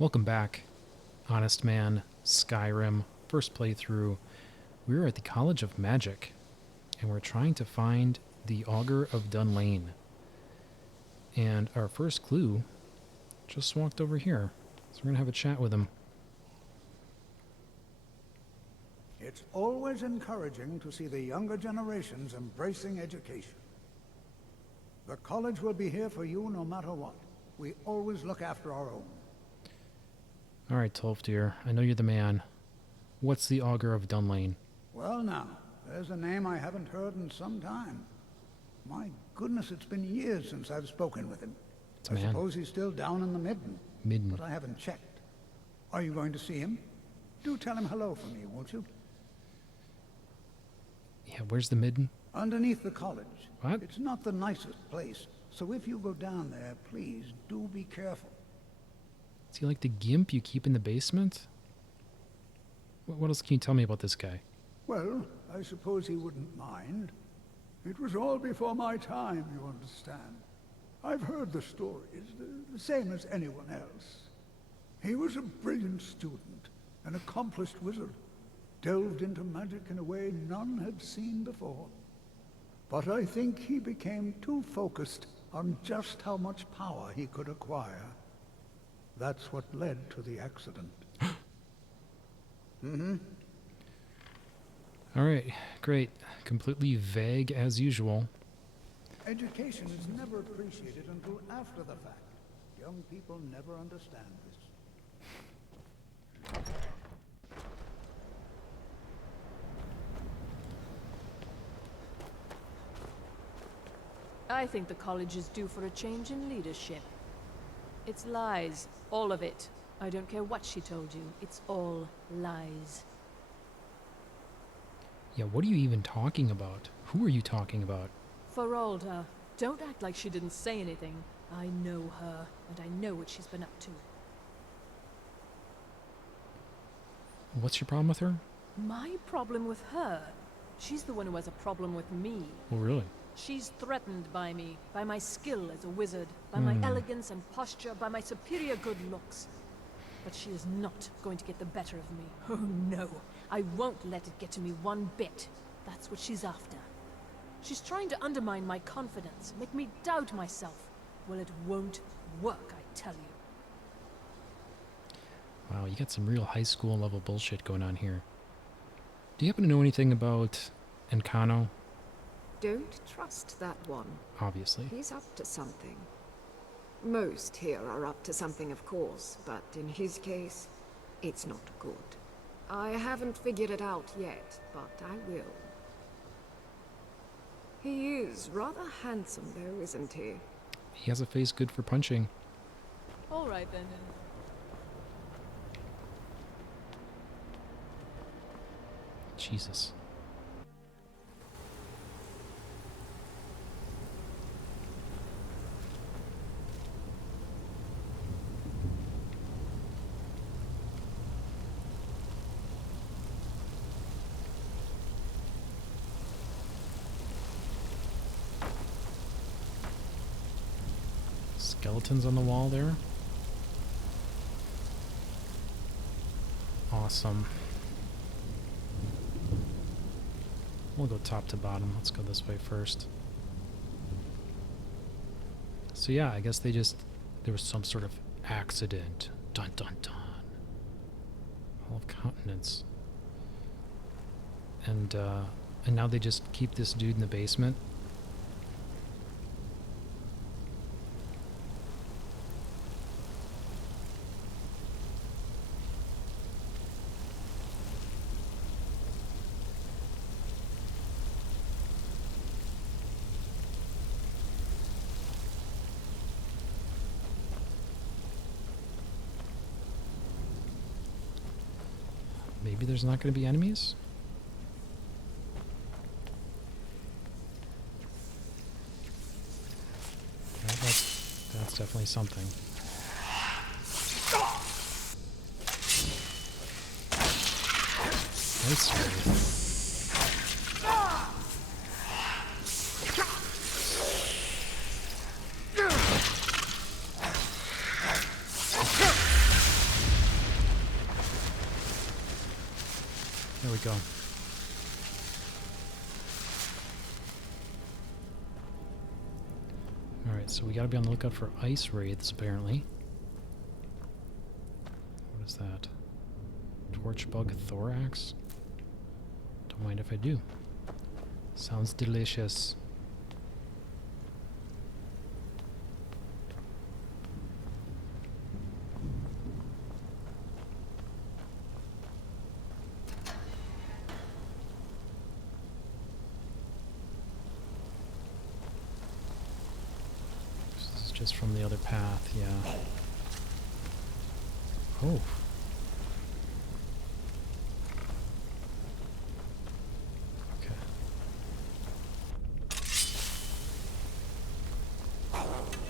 Welcome back, Honestman, Skyrim, first playthrough. We're at the College of Magic, and we're trying to find the Augur of Dunlain. And our first clue just walked over here, so we're going to have a chat with him. It's always encouraging to see the younger generations embracing education. The college will be here for you no matter what. We always look after our own. All right, Tolf dear, I know you're the man. What's the Augur of Dunlain? Well now, there's a name I haven't heard in some time. My goodness, it's been years since I've spoken with him. It's a I man. suppose he's still down in the Midden. Midden. But I haven't checked. Are you going to see him? Do tell him hello for me, won't you? Yeah, where's the Midden? Underneath the college. What? It's not the nicest place, so if you go down there, please do be careful. Is he like the gimp you keep in the basement? What else can you tell me about this guy? Well, I suppose he wouldn't mind. It was all before my time, you understand. I've heard the stories, the same as anyone else. He was a brilliant student, an accomplished wizard, delved into magic in a way none had seen before. But I think he became too focused on just how much power he could acquire. That's what led to the accident. All right, great. Completely vague as usual. Education is never appreciated until after the fact. Young people never understand this. I think the college is due for a change in leadership. It's lies, all of it. I don't care what she told you, it's all lies. Yeah, what are you even talking about? Who are you talking about? Feralda, don't act like she didn't say anything. I know her, and I know what she's been up to. What's your problem with her? My problem with her? She's the one who has a problem with me. Oh, really? She's threatened by me, by my skill as a wizard, by my elegance and posture, by my superior good looks. But she is not going to get the better of me. Oh no, I won't let it get to me one bit. That's what she's after. She's trying to undermine my confidence, make me doubt myself. Well, it won't work, I tell you. Wow, you got some real high school level bullshit going on here. Do you happen to know anything about Encano? Don't trust that one. Obviously. He's up to something. Most here are up to something, of course, but in his case, it's not good. I haven't figured it out yet, but I will. He is rather handsome, though, isn't he? He has a face good for punching. All right then. Jesus. Skeletons on the wall there. Awesome. We'll go top to bottom. Let's go this way first. So yeah, I guess there was some sort of accident. Dun dun dun. Hall of Countenance. And now they just keep this dude in the basement. Maybe there's not going to be enemies? Well, that's definitely something. Nice sword. There we go. Alright, so we gotta be on the lookout for ice wraiths, apparently. What is that? Torchbug thorax? Don't mind if I do. Sounds delicious. This is just from the other path, yeah. Oh.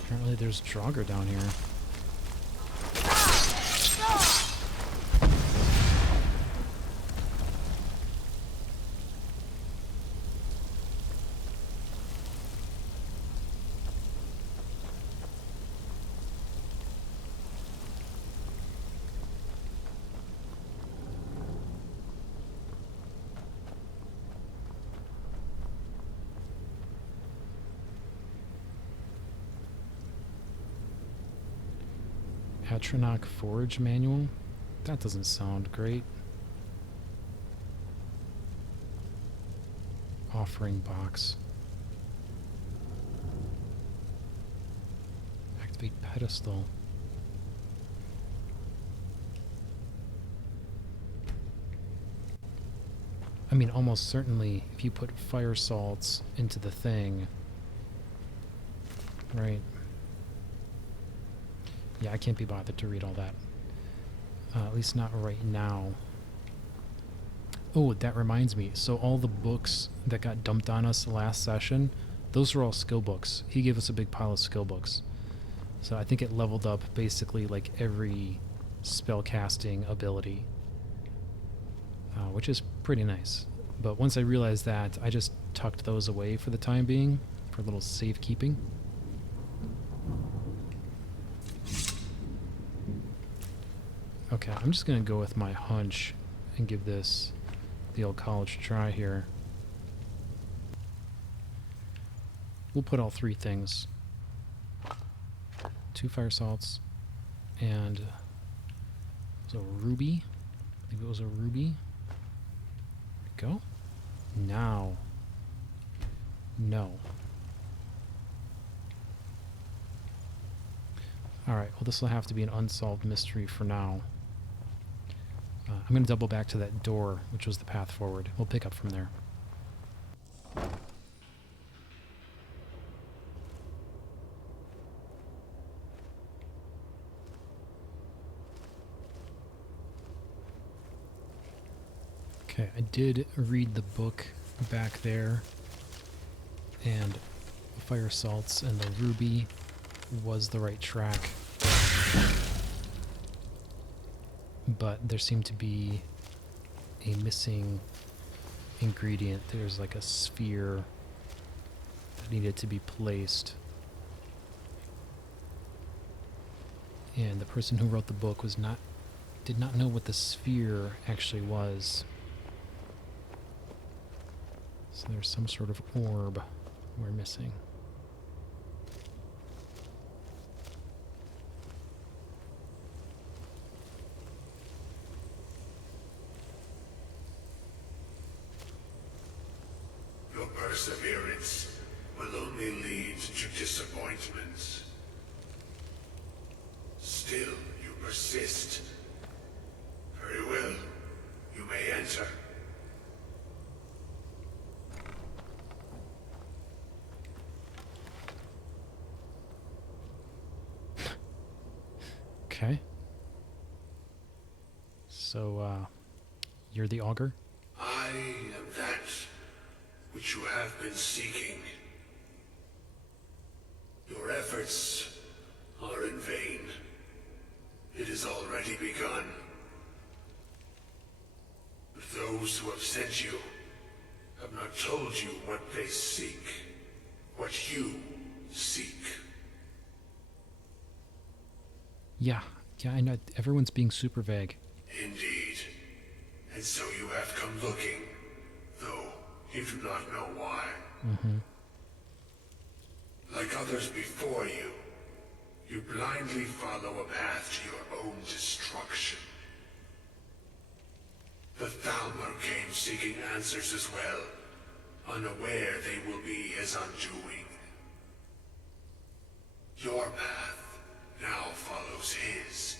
Apparently there's Draugr down here. Atronach Forage Manual? That doesn't sound great. Offering box. Activate pedestal. I mean, almost certainly, if you put fire salts into the thing, right? Yeah, I can't be bothered to read all that. At least not right now. Oh, that reminds me. So all the books that got dumped on us last session, those were all skill books. He gave us a big pile of skill books. So I think it leveled up basically like every spellcasting ability, which is pretty nice. But once I realized that, I just tucked those away for the time being, for a little safekeeping. Okay, I'm just going to go with my hunch and give this the old college try here. We'll put all three things. 2 fire salts and was a ruby. I think it was a ruby. There we go. Now. No. Alright, well this will have to be an unsolved mystery for now. I'm going to double back to that door, which was the path forward. We'll pick up from there. Okay, I did read the book back there, and fire salts and the ruby was the right track. But there seemed to be a missing ingredient. There's like a sphere that needed to be placed. And the person who wrote the book did not know what the sphere actually was. So there's some sort of orb we're missing. Perseverance will only lead to disappointments. Still, you persist. Very well. You may enter. Okay. So, you're the Augur? I am that which you have been seeking. Your efforts are in vain. It has already begun. But those who have sent you have not told you what they seek, what you seek. Yeah, I know. Everyone's being super vague. Indeed. And so you have come looking, though you do not know why. Like others before you, you blindly follow a path to your own destruction. The Dwemer came seeking answers as well, unaware they will be his undoing. Your path now follows his,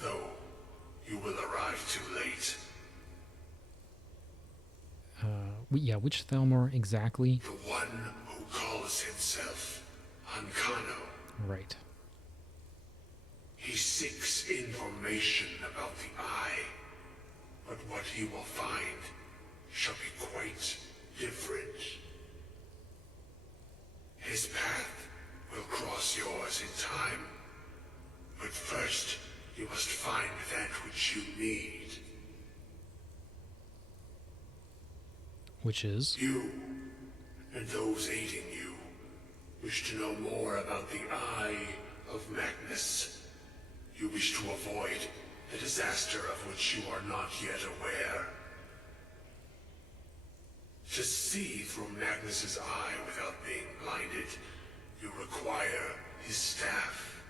though you will arrive too late. Yeah, which Thalmor exactly? The one who calls himself Ankano. Right. He seeks information about the Eye, but what he will find shall be quite different. His path will cross yours in time, but first you must find that which you need. Which is? You, and those aiding you, wish to know more about the Eye of Magnus. You wish to avoid the disaster of which you are not yet aware. To see through Magnus's eye without being blinded, you require his staff.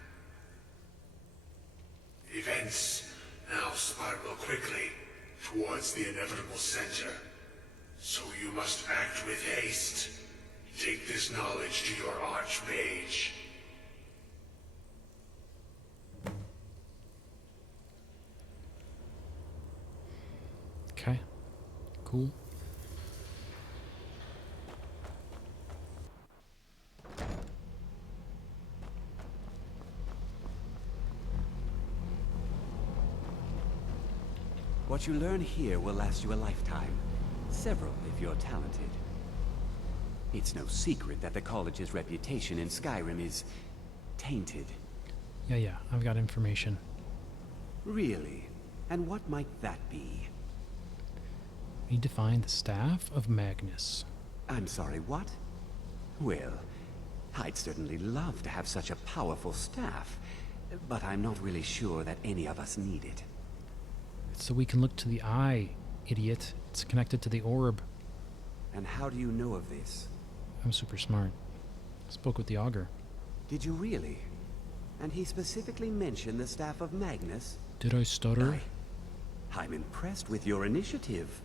Events now spiral quickly towards the inevitable center. So you must act with haste. Take this knowledge to your Archmage. Okay. Cool. What you learn here will last you a lifetime. Several, if you're talented. It's no secret that the college's reputation in Skyrim is tainted. Yeah, I've got information. Really? And what might that be? Need to find the Staff of Magnus. I'm sorry, what? Well, I'd certainly love to have such a powerful staff, but I'm not really sure that any of us need it. So we can look to the eye, idiot. It's connected to the orb. And how do you know of this? I'm super smart. Spoke with the Augur. Did you really? And he specifically mentioned the Staff of Magnus? Did I stutter? I'm impressed with your initiative.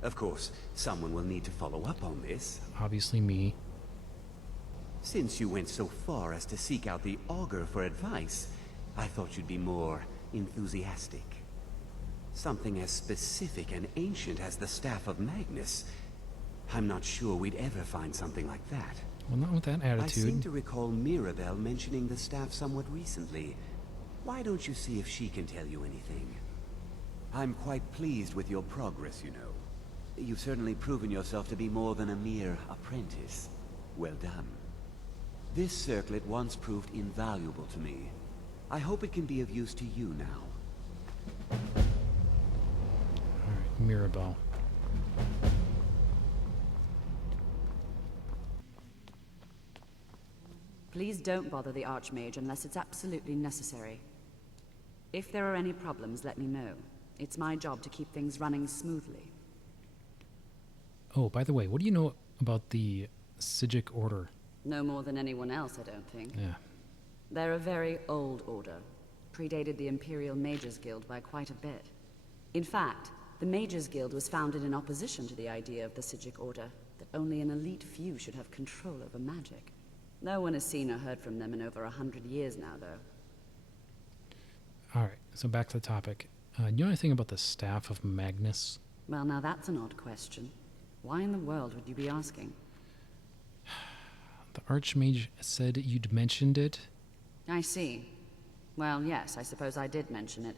Of course, someone will need to follow up on this. Obviously me. Since you went so far as to seek out the Augur for advice, I thought you'd be more enthusiastic. Something as specific and ancient as the Staff of Magnus. I'm not sure we'd ever find something like that. Well, not with that I seem attitude. to recall Mirabelle mentioning the staff somewhat recently. Why don't you see if she can tell you anything? I'm quite pleased with your progress, you know. You've certainly proven yourself to be more than a mere apprentice. Well done. This circlet once proved invaluable to me. I hope it can be of use to you now. Alright, Mirabelle. Please don't bother the Archmage unless it's absolutely necessary. If there are any problems, let me know. It's my job to keep things running smoothly. Oh, by the way, what do you know about the Sijic Order? No more than anyone else, I don't think. Yeah. They're a very old order. Predated the Imperial Mages Guild by quite a bit. In fact, the Mages Guild was founded in opposition to the idea of the Sijic Order, that only an elite few should have control over magic. No one has seen or heard from them in over 100 years now, though. Alright, so back to the topic. You know anything about the Staff of Magnus? Well, now that's an odd question. Why in the world would you be asking? The Archmage said you'd mentioned it. I see. Well, yes, I suppose I did mention it,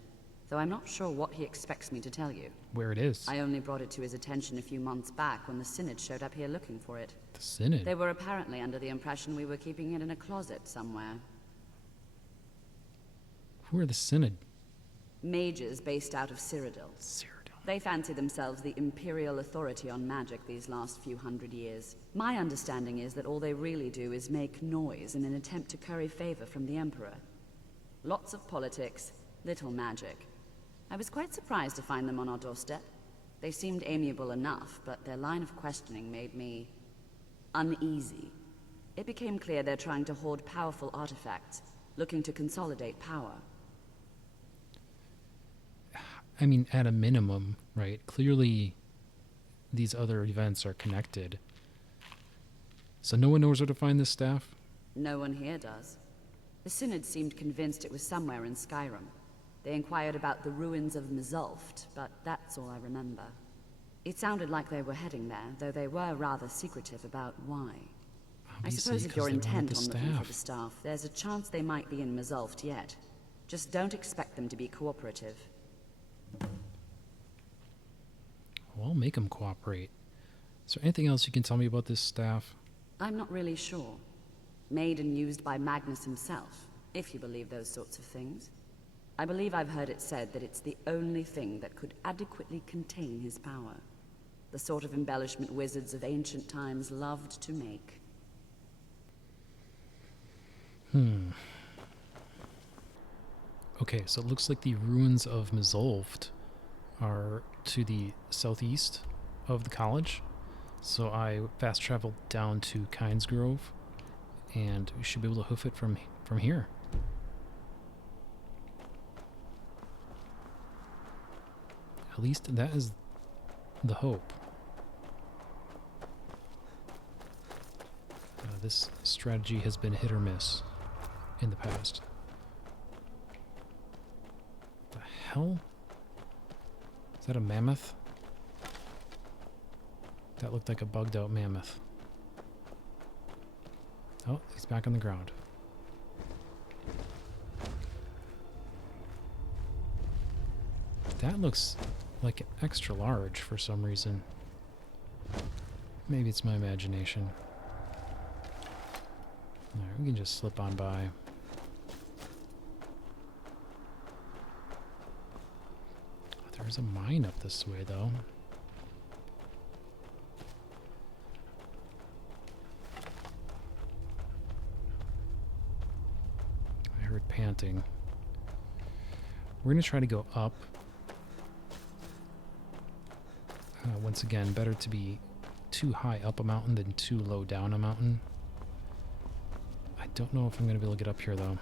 though I'm not sure what he expects me to tell you. Where it is. I only brought it to his attention a few months back when the Synod showed up here looking for it. The Synod? They were apparently under the impression we were keeping it in a closet somewhere. Who are the Synod? Mages based out of Cyrodiil. Cyrodiil. They fancy themselves the imperial authority on magic these last few hundred years. My understanding is that all they really do is make noise in an attempt to curry favor from the Emperor. Lots of politics, little magic. I was quite surprised to find them on our doorstep. They seemed amiable enough, but their line of questioning made me uneasy. It became clear they're trying to hoard powerful artifacts, looking to consolidate power. I mean, at a minimum, right? Clearly, these other events are connected. So no one knows where to find this staff? No one here does. The Synod seemed convinced it was somewhere in Skyrim. They inquired about the ruins of Mzulft, but that's all I remember. It sounded like they were heading there, though they were rather secretive about why. I suppose if you're intent on looking for the staff, there's a chance they might be in Mzulft yet. Just don't expect them to be cooperative. Well, I'll make them cooperate. Is there anything else you can tell me about this staff? I'm not really sure. Made and used by Magnus himself, if you believe those sorts of things. I believe I've heard it said that it's the only thing that could adequately contain his power. The sort of embellishment wizards of ancient times loved to make. Okay, so it looks like the ruins of Mzulft are to the southeast of the college. So I fast traveled down to Kynes Grove, and we should be able to hoof it from here. At least that is the hope. This strategy has been hit or miss in the past. The hell? Is that a mammoth? That looked like a bugged out mammoth. Oh, he's back on the ground. That looks like extra large for some reason. Maybe it's my imagination. Alright, we can just slip on by. There's a mine up this way, though. I heard panting. We're going to try to go up. Once again, better to be too high up a mountain than too low down a mountain. I don't know if I'm going to be able to get up here, though.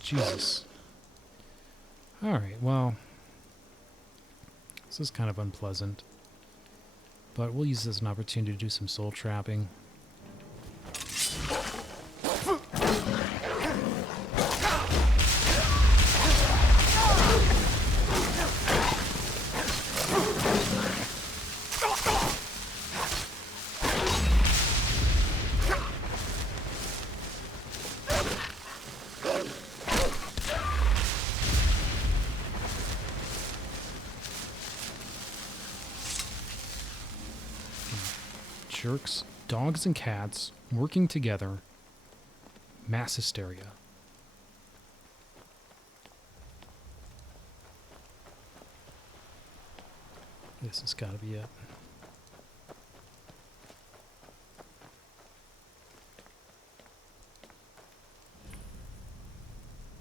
Jesus. Alright, well, this is kind of unpleasant. But we'll use this as an opportunity to do some soul trapping. Jerks, dogs and cats working together. Mass hysteria. This has got to be it.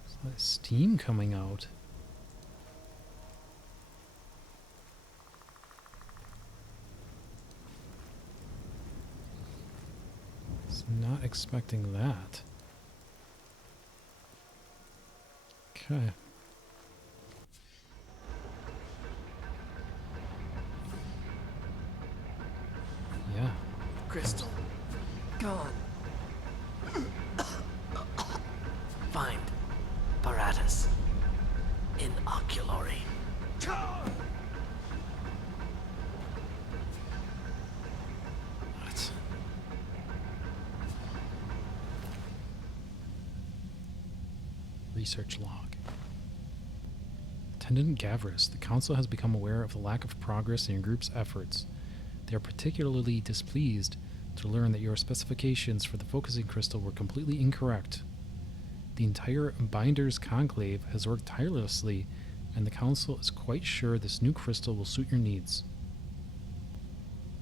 There's a lot of steam coming out. Not expecting that. Okay. Yeah. Crystal. Gone. Find Paratus. Inoculary. What? Research log. Attendant Gavris, the Council has become aware of the lack of progress in your group's efforts. They are particularly displeased to learn that your specifications for the focusing crystal were completely incorrect. The entire Binders Conclave has worked tirelessly, and the Council is quite sure this new crystal will suit your needs.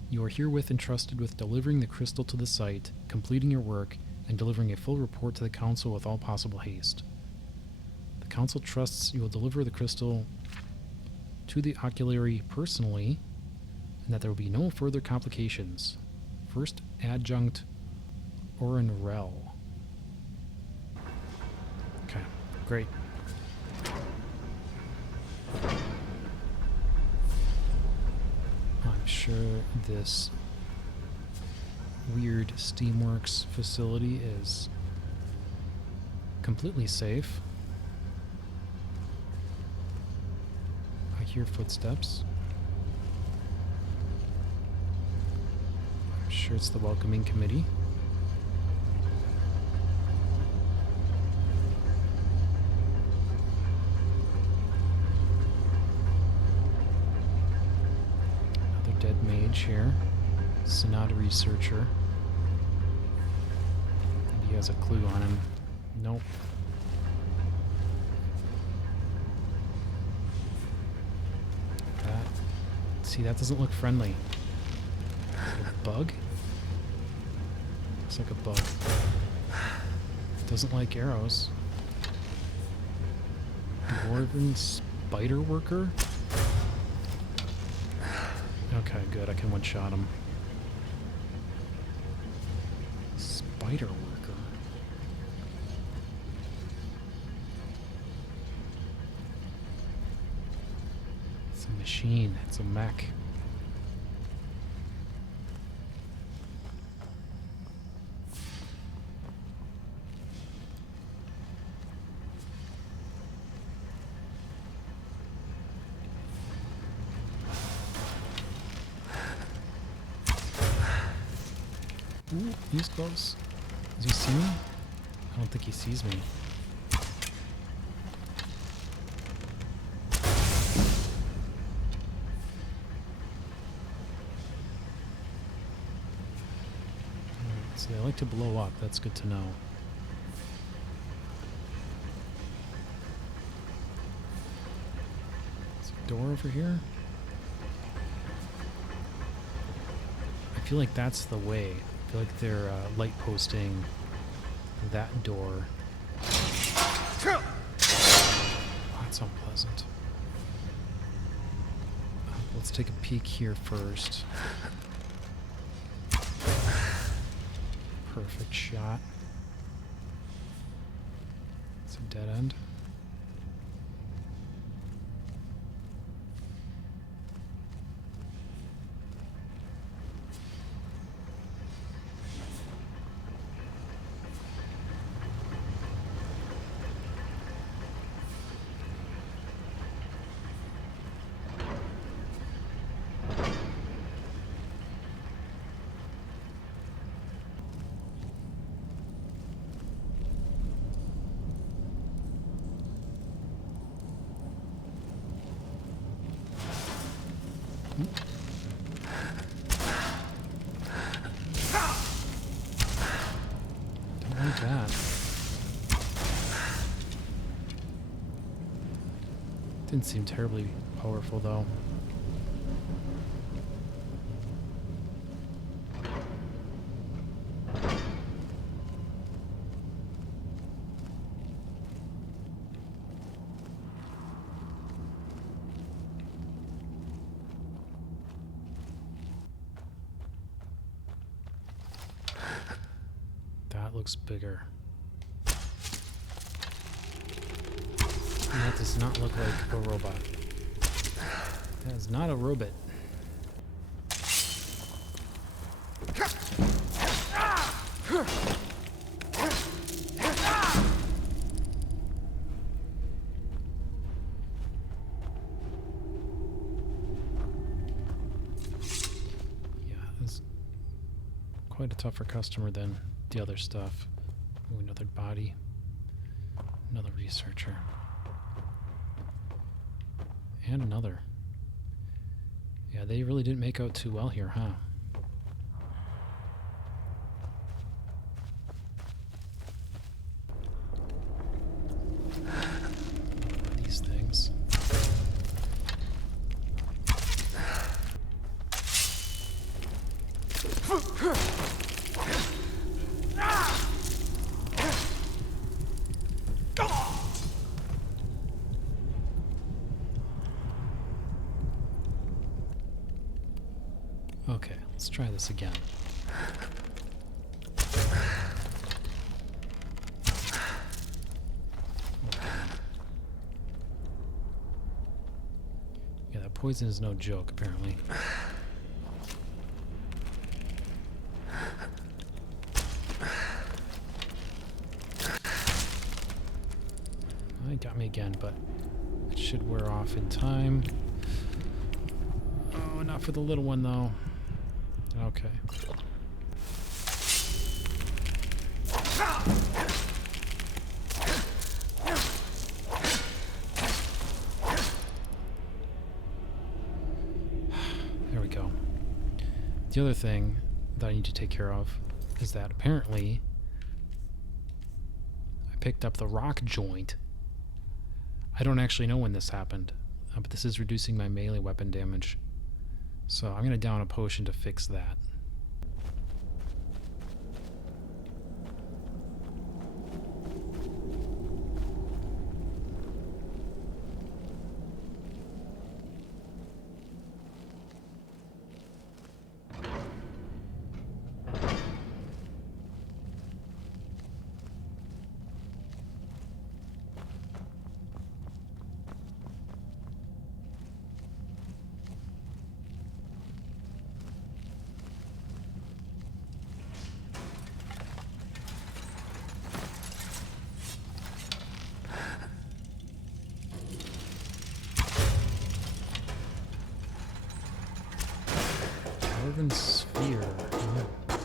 You are herewith entrusted with delivering the crystal to the site, completing your work, and delivering a full report to the Council with all possible haste. The Council trusts you will deliver the crystal to the oculary personally, and that there will be no further complications. First Adjunct Oren Rel. Okay, great. I'm sure this weird Steamworks facility is completely safe. I hear footsteps. I'm sure it's the welcoming committee. Another dead mage here. Synod researcher. Maybe he has a clue on him. Nope. See, that doesn't look friendly. Is it a bug? Looks like a bug. Doesn't like arrows. Dwarven spider worker? Okay, good. I can one-shot him. Spider worker. It's a machine. It's a mech. Ooh, he's close. Does he see me? I don't think he sees me. So they like to blow up. That's good to know. Is there a door over here? I feel like that's the way. I feel like they're light posting that door. Oh, that's unpleasant. Let's take a peek here first. Perfect shot. It's a dead end. Don't like that. Didn't seem terribly powerful though. That looks bigger. And that does not look like a robot. That is not a robot. Yeah, it's quite a tougher customer than the other stuff. Ooh, another body. Another researcher. And another. Yeah, they really didn't make out too well here, huh? These things. try this again. Yeah, that poison is no joke, apparently. It got me again, but it should wear off in time. Oh, not for the little one, though. Okay. There we go. The other thing that I need to take care of is that apparently I picked up the rock joint. I don't actually know when this happened, but this is reducing my melee weapon damage. So I'm going to down a potion to fix that. Dwarven sphere. Oh.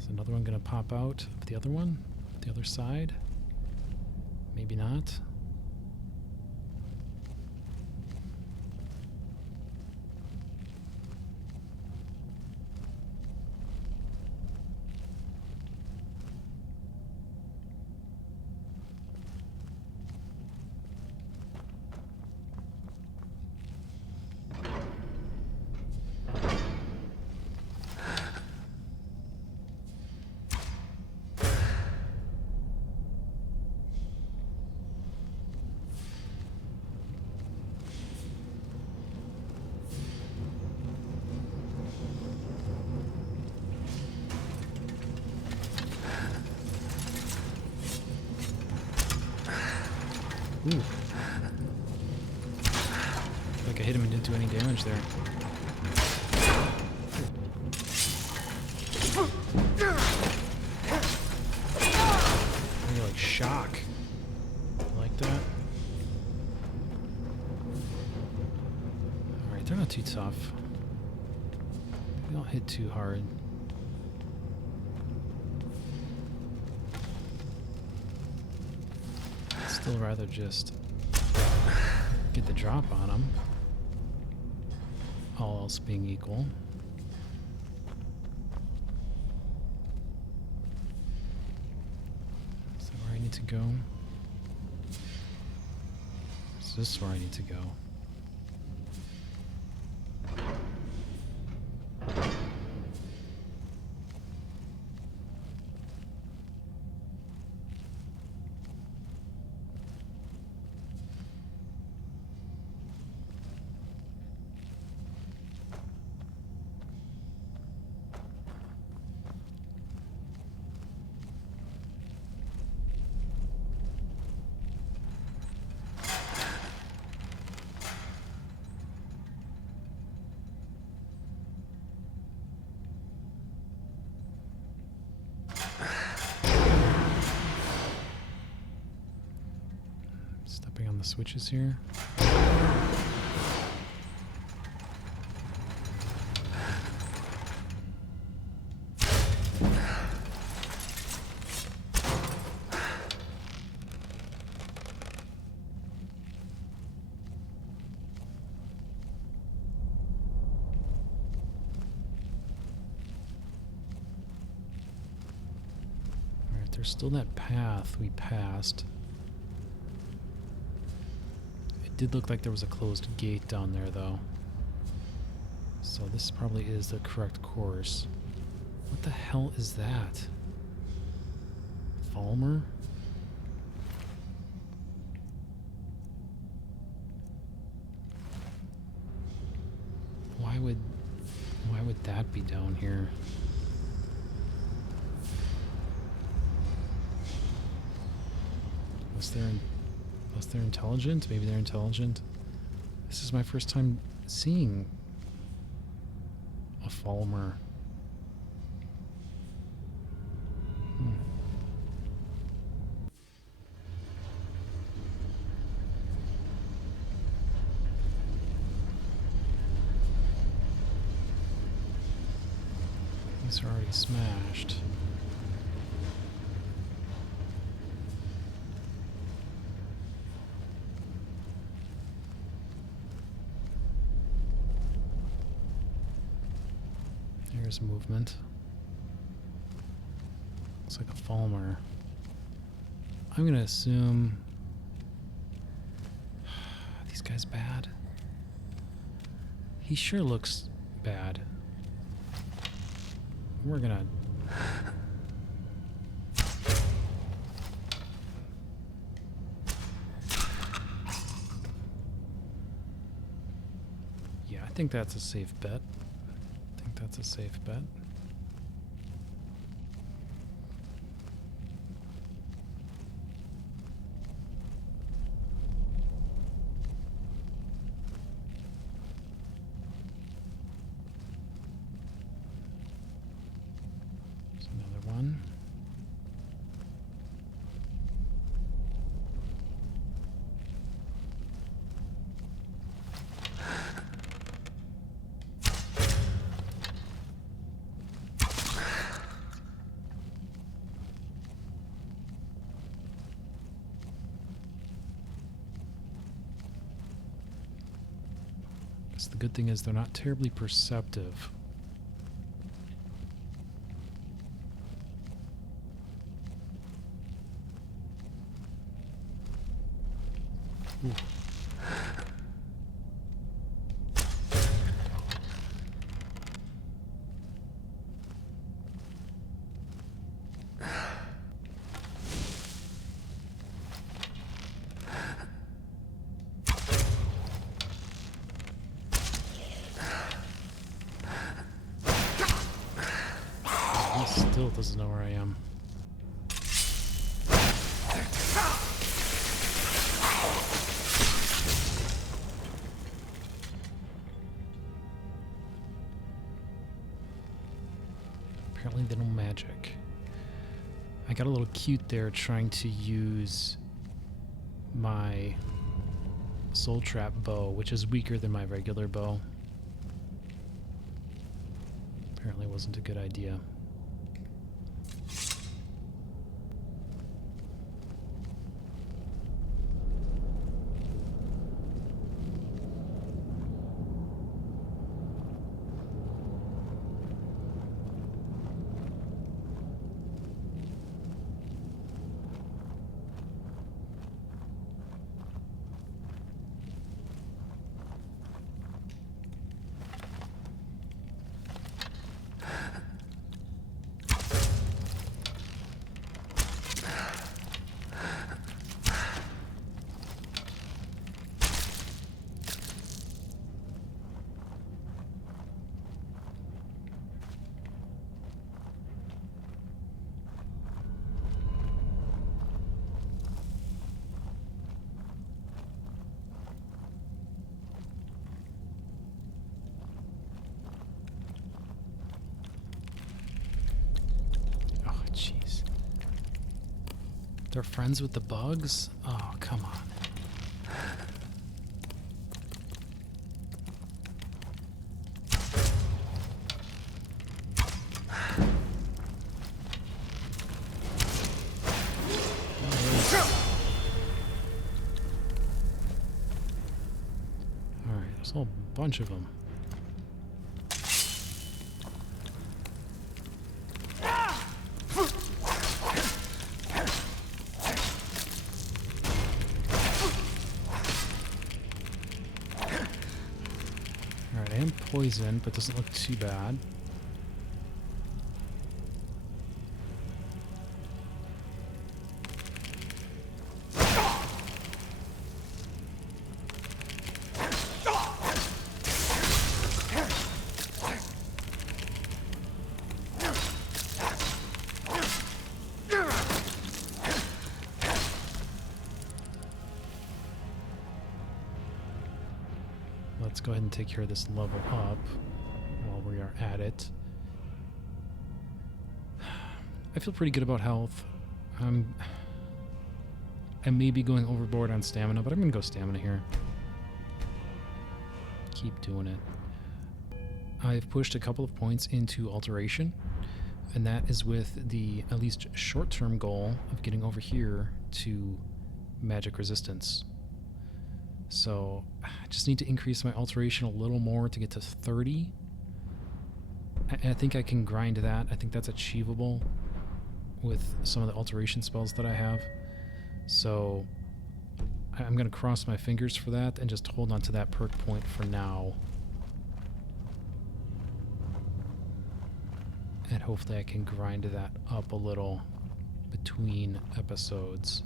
Is another one going to pop out of the other one? The other side? Maybe not. Ooh. Like I hit him and didn't do any damage there. Maybe like shock. Like that. Alright, they're not too tough. They don't hit too hard. Still rather just get the drop on them, all else being equal. Is that where I need to go? Is this where I need to go? Stepping on the switches here. Alright, there's still that path we passed. Did look like there was a closed gate down there, though. So this probably is the correct course. What the hell is that? Falmer? that be down here? Was they're intelligent? Maybe they're intelligent. This is my first time seeing a Falmer. These are already smashed. There's movement. Looks like a Falmer. I'm gonna assume these guys bad. He sure looks bad. We're gonna yeah, I think that's a safe bet. That's a safe bet. There's another one. The good thing is they're not terribly perceptive. Ooh. Still doesn't know where I am. Apparently they know magic. I got a little cute there trying to use my soul trap bow, which is weaker than my regular bow. Apparently wasn't a good idea. They're friends with the bugs? Oh, come on. Alright, there's a whole bunch of them. Poison, but doesn't look too bad. let's go ahead and take care of this level up while we are at it. I feel pretty good about health. I may be going overboard on stamina, but I'm going to go stamina here. Keep doing it. I've pushed a couple of points into alteration, and that is with the at least short-term goal of getting over here to magic resistance. So I just need to increase my alteration a little more to get to 30. I think I can grind that. I think that's achievable with some of the alteration spells that I have. So I'm going to cross my fingers for that and just hold on to that perk point for now. And hopefully I can grind that up a little between episodes.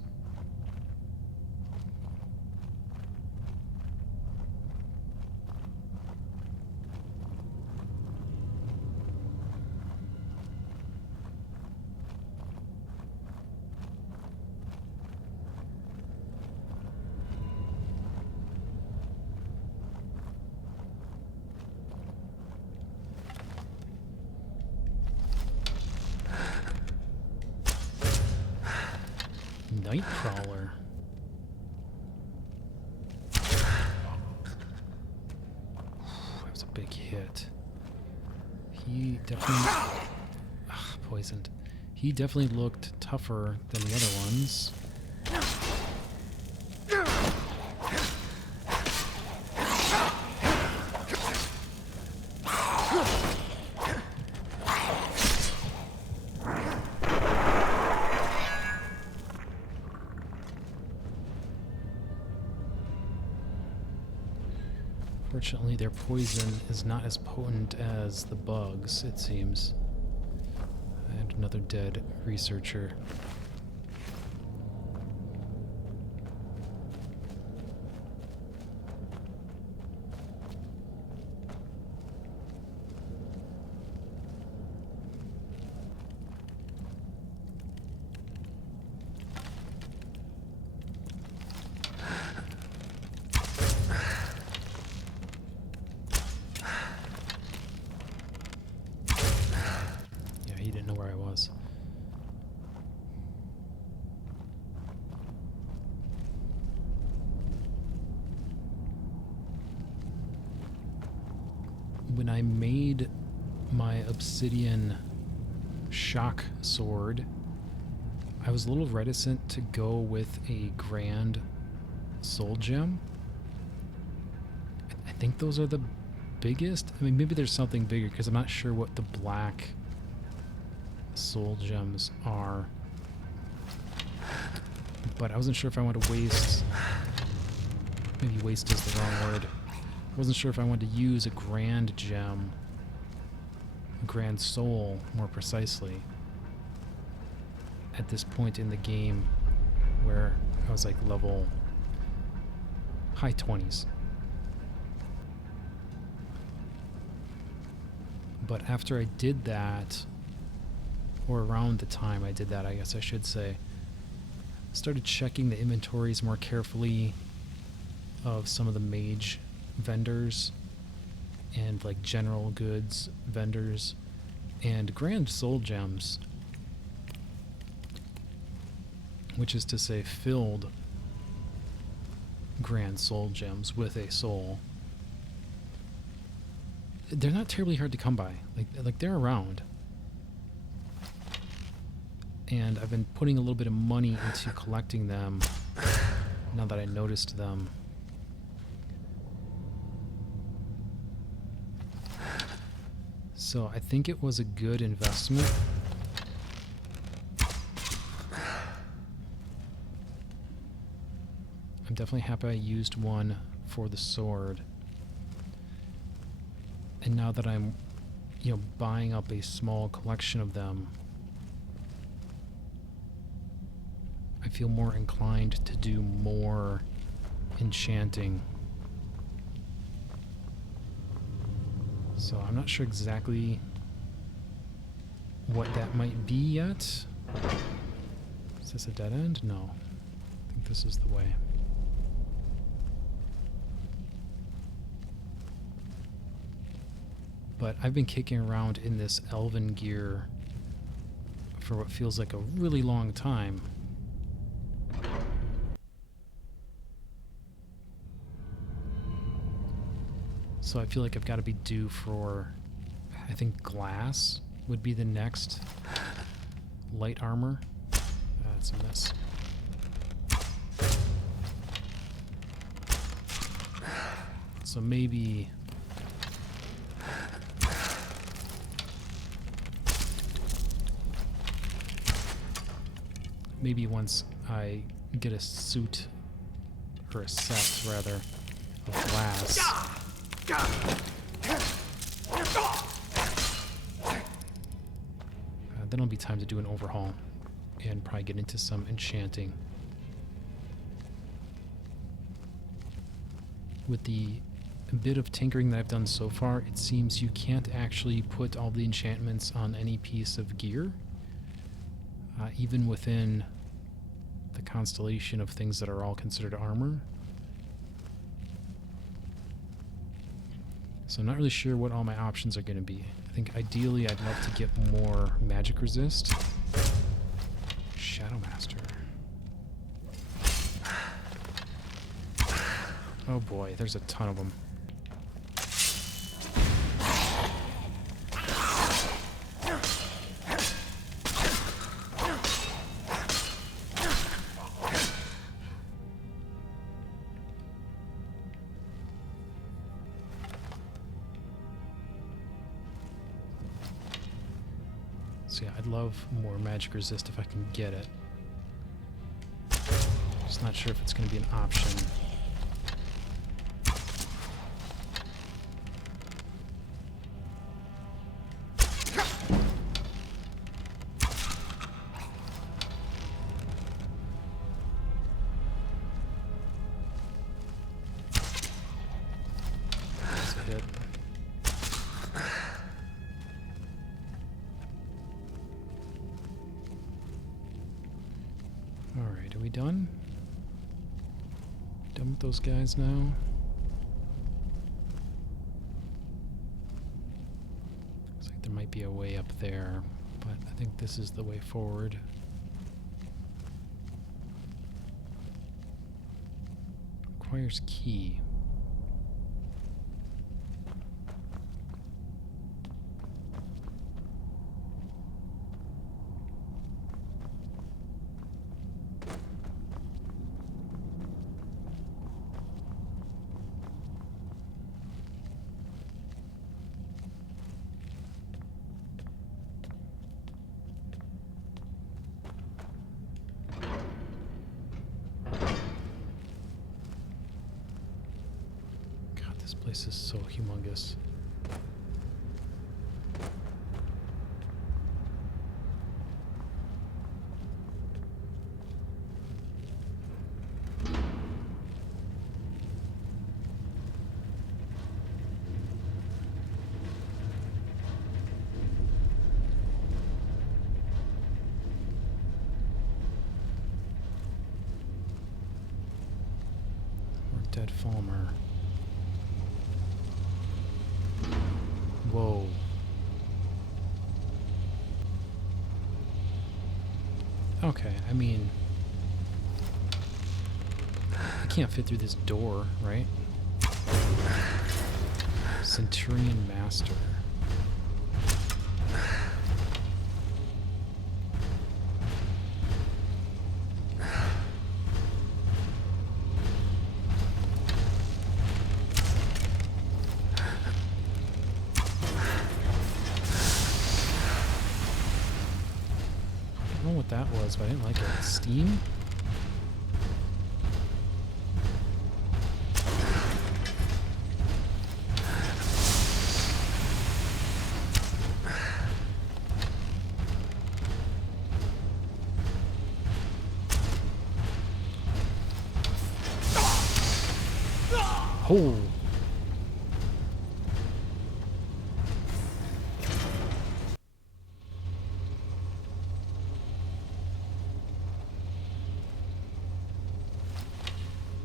Nightcrawler. That was a big hit. He definitely... poisoned. He definitely looked tougher than the other ones. Fortunately, their poison is not as potent as the bugs, it seems. And another dead researcher. He didn't know where I was. When I made my obsidian shock sword, I was a little reticent to go with a grand soul gem. I think those are the biggest. I mean, maybe there's something bigger because I'm not sure what the black soul gems are, but I wasn't sure if I wanted to waste, maybe waste is the wrong word, I wasn't sure if I wanted to use a grand gem, grand soul more precisely, at this point in the game where I was like level high 20s. But after I did that, or around the time I did that, I guess I should say, started checking the inventories more carefully of some of the mage vendors and like general goods vendors, and grand soul gems, which is to say filled grand soul gems with a soul. They're not terribly hard to come by. Like they're around. And I've been putting a little bit of money into collecting them now that I noticed them. So I think it was a good investment. I'm definitely happy I used one for the sword. And now that I'm, buying up a small collection of them, I feel more inclined to do more enchanting. So I'm not sure exactly what that might be yet. Is this a dead end? No. I think this is the way. But I've been kicking around in this elven gear for what feels like a really long time. So I feel like I've got to be due for, I think glass would be the next light armor. That's a miss. So maybe once I get a suit, or a set rather, of glass, then it'll be time to do an overhaul and probably get into some enchanting. With the bit of tinkering that I've done so far, it seems you can't actually put all the enchantments on any piece of gear, even within the constellation of things that are all considered armor. So I'm not really sure what all my options are going to be. I think ideally I'd love to get more magic resist. Shadow Master. Oh boy, there's a ton of them. So yeah, I'd love more magic resist if I can get it. Just not sure if it's going to be an option. That's a hit. Alright, are we done? Done with those guys now? Looks like there might be a way up there, but I think this is the way forward. Requires key. This place is so humongous. Or dead Falmer. Whoa. Okay, I mean, I can't fit through this door, right? Centurion Master. I don't know what that was, but I didn't like it. Steam? Oh!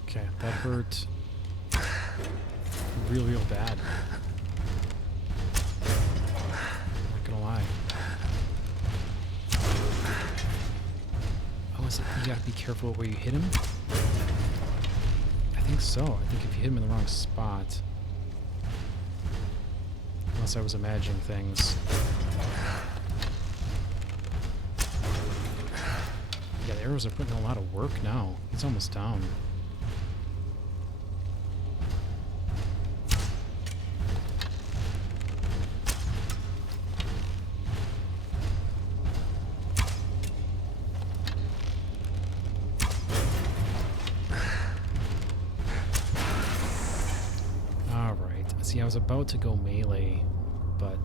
Okay, that hurt real bad. die. Oh, is it? You gotta be careful where you hit him? I think so. I think if you hit him in the wrong spot. Unless I was imagining things. Yeah, the arrows are putting in a lot of work now. He's almost down. Alright. See, I was about to go melee, but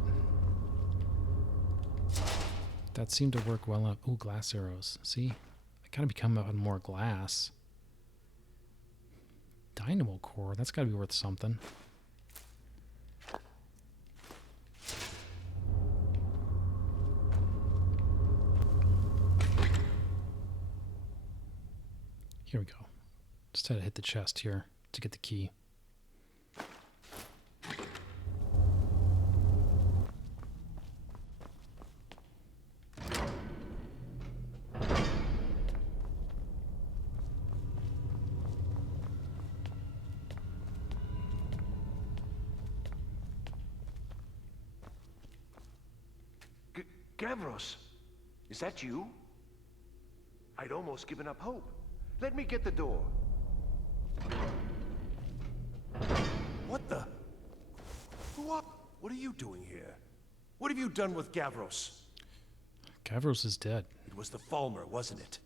that seemed to work well. Ooh, glass arrows. See? I gotta become on more glass. Dynamo core. That's gotta be worth something. Here we go. Just had to hit the chest here to get the key. Gavros, is that you? I'd almost given up hope. Let me get the door. What the? Who up? What are you doing here? What have you done with Gavros? Gavros is dead. It was the Falmer, wasn't it?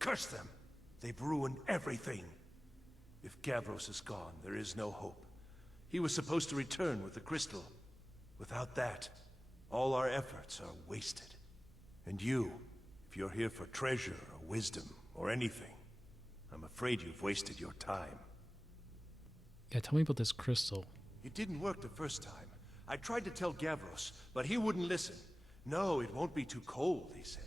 Curse them! They've ruined everything. If Gavros is gone, there is no hope. He was supposed to return with the crystal. Without that, all our efforts are wasted. And you, if you're here for treasure or wisdom or anything, I'm afraid you've wasted your time. Yeah, tell me about this crystal. It didn't work the first time. I tried to tell Gavros, but he wouldn't listen. No, it won't be too cold, he said.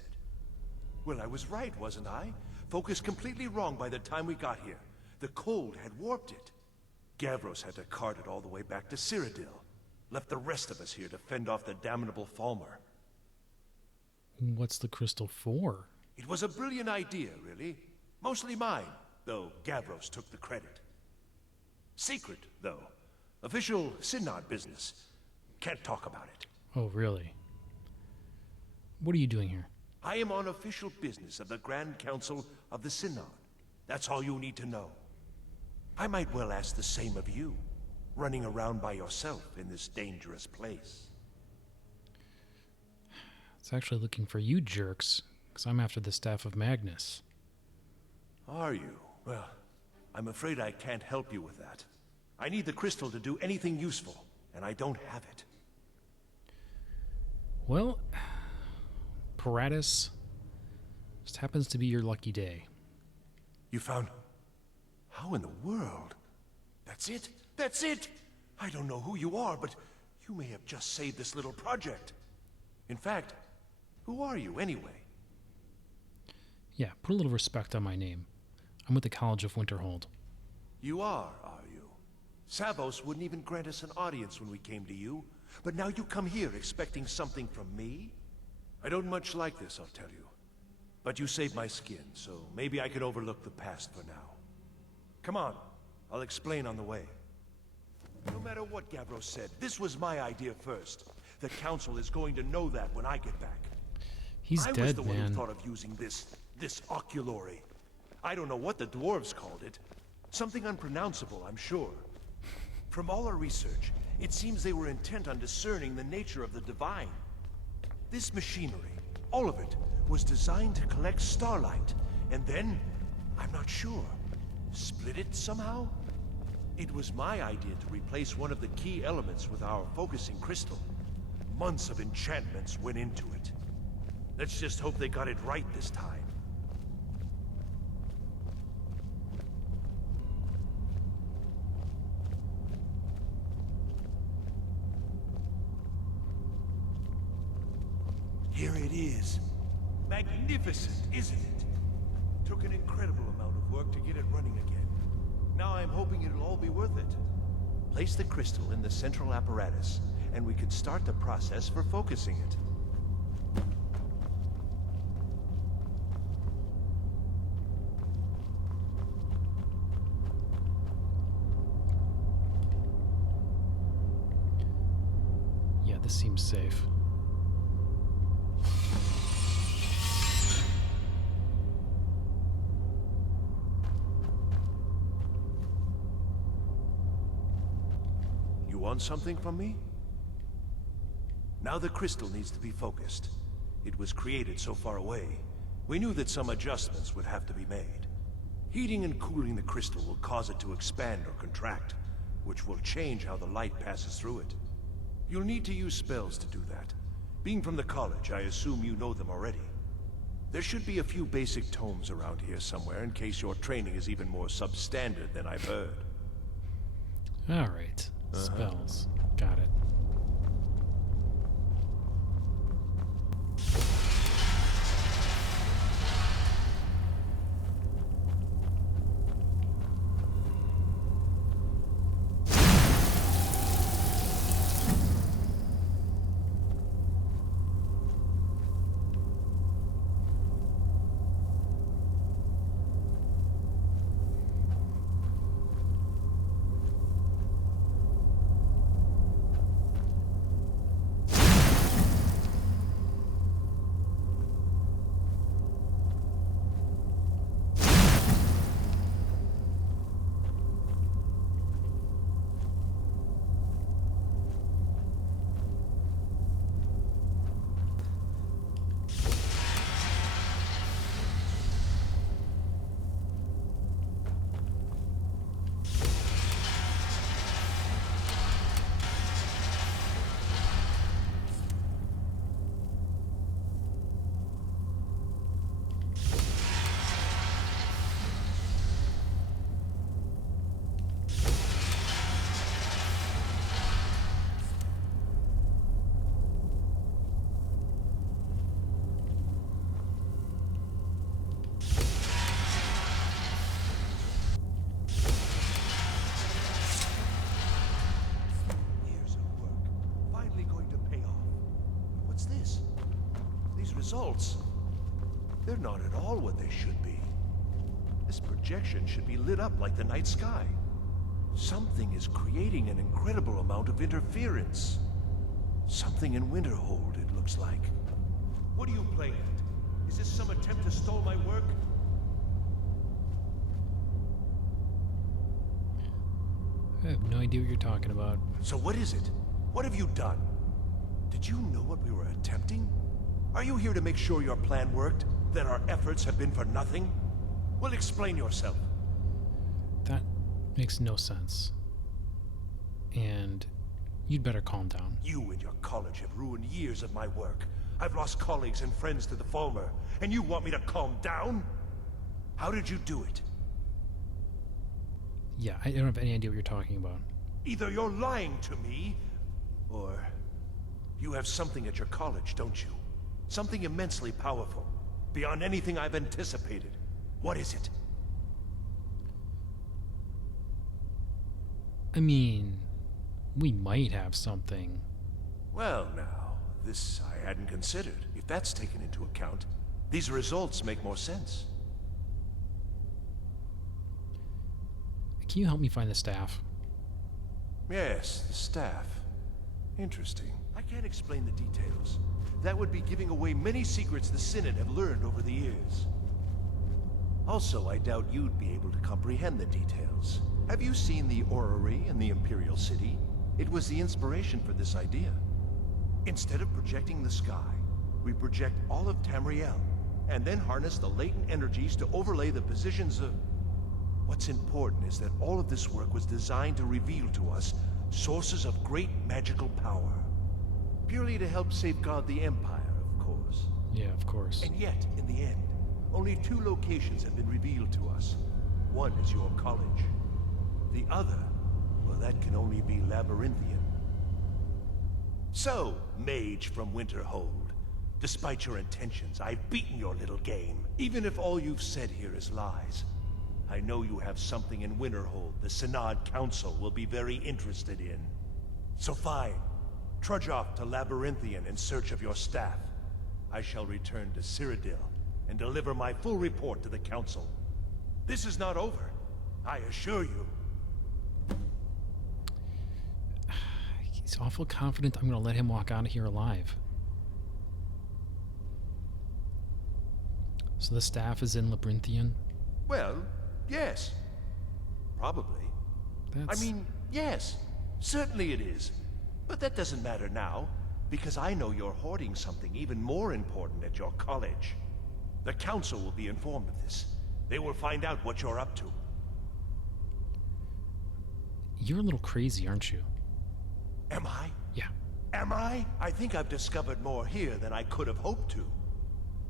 Well, I was right, wasn't I? Focused completely wrong by the time we got here. The cold had warped it. Gavros had to cart it all the way back to Cyrodiil. Left the rest of us here to fend off the damnable Falmer. What's the crystal for? It was a brilliant idea, really. Mostly mine, though Gavros took the credit. Secret, though. Official Synod business. Can't talk about it. Oh, really? What are you doing here? I am on official business of the Grand Council of the Synod. That's all you need to know. I might well ask the same of you, running around by yourself in this dangerous place. It's actually looking for you jerks, because I'm after the Staff of Magnus. Are you? Well, I'm afraid I can't help you with that. I need the crystal to do anything useful, and I don't have it. Well, Paratus just happens to be your lucky day. You found... How in the world? That's it? That's it! I don't know who you are, but you may have just saved this little project. In fact, who are you anyway? Yeah, put a little respect on my name. I'm with the College of Winterhold. You are you? Savos wouldn't even grant us an audience when we came to you, but now you come here expecting something from me? I don't much like this, I'll tell you. But you saved my skin, so maybe I can overlook the past for now. Come on, I'll explain on the way. No matter what Gavros said, this was my idea first. The Council is going to know that when I get back. He's I dead, was the one man. who thought of using this oculory. I don't know what the dwarves called it. Something unpronounceable, I'm sure. From all our research, it seems they were intent on discerning the nature of the divine. This machinery, all of it, was designed to collect starlight, and then, I'm not sure, split it somehow? It was my idea to replace one of the key elements with our focusing crystal. Months of enchantments went into it. Let's just hope they got it right this time. Here it is. Magnificent, isn't it? Took an incredible amount of work to get it running again. Now I'm hoping it'll all be worth it. Place the crystal in the central apparatus, and we can start the process for focusing it. Yeah, this seems safe. You want something from me? Now the crystal needs to be focused. It was created so far away. We knew that some adjustments would have to be made. Heating and cooling the crystal will cause it to expand or contract, which will change how the light passes through it. You'll need to use spells to do that. Being from the college, I assume you know them already. There should be a few basic tomes around here somewhere in case your training is even more substandard than I've heard. Alright. Spells. Got it. Results. They're not at all what they should be. This projection should be lit up like the night sky. Something is creating an incredible amount of interference. Something in Winterhold, it looks like. What are you playing at? Is this some attempt to stall my work? I have no idea what you're talking about. So what is it? What have you done? Did you know what we were attempting? Are you here to make sure your plan worked? That our efforts have been for nothing? Well, explain yourself. That makes no sense. And you'd better calm down. You and your college have ruined years of my work. I've lost colleagues and friends to the Falmer, and you want me to calm down? How did you do it? Yeah, I don't have any idea what you're talking about. Either you're lying to me, or you have something at your college, don't you? Something immensely powerful, beyond anything I've anticipated. What is it? I mean, we might have something. Well, now, this I hadn't considered. If that's taken into account, these results make more sense. Can you help me find the staff? Yes, the staff. Interesting. I can't explain the details. That would be giving away many secrets the Synod have learned over the years. Also, I doubt you'd be able to comprehend the details. Have you seen the orrery in the Imperial City? It was the inspiration for this idea. Instead of projecting the sky, we project all of Tamriel, and then harness the latent energies to overlay the positions of... What's important is that all of this work was designed to reveal to us sources of great magical power. Purely to help safeguard the Empire, of course. Yeah, of course. And yet, in the end, only 2 locations have been revealed to us. One is your college. The other, well, that can only be Labyrinthian. So, mage from Winterhold, despite your intentions, I've beaten your little game. Even if all you've said here is lies, I know you have something in Winterhold the Synod Council will be very interested in. So fine. Trudge off to Labyrinthian in search of your staff. I shall return to Cyrodiil and deliver my full report to the Council. This is not over, I assure you. He's awful confident I'm going to let him walk out of here alive. So the staff is in Labyrinthian? Well, yes. Probably. That's... I mean, yes. Certainly it is. But that doesn't matter now, because I know you're hoarding something even more important at your college. The council will be informed of this. They will find out what you're up to. You're a little crazy, aren't you? Am I? Yeah. Am I? I think I've discovered more here than I could have hoped to.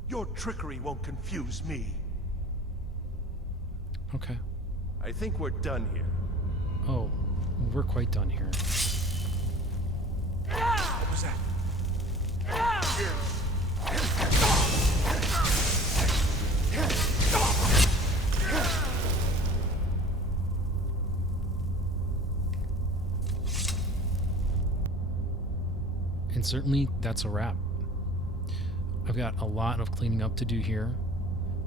Your trickery won't confuse me. Okay. I think we're done here. Oh, we're quite done here. What was that? And certainly that's a wrap. I've got a lot of cleaning up to do here,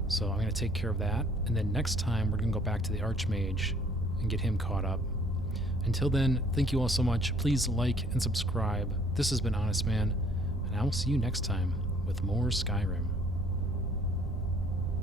so I'm going to take care of that. And then next time we're going to go back to the Archmage and get him caught up. Until then, thank you all so much. Please like and subscribe. This has been Honestman, and I will see you next time with more Skyrim.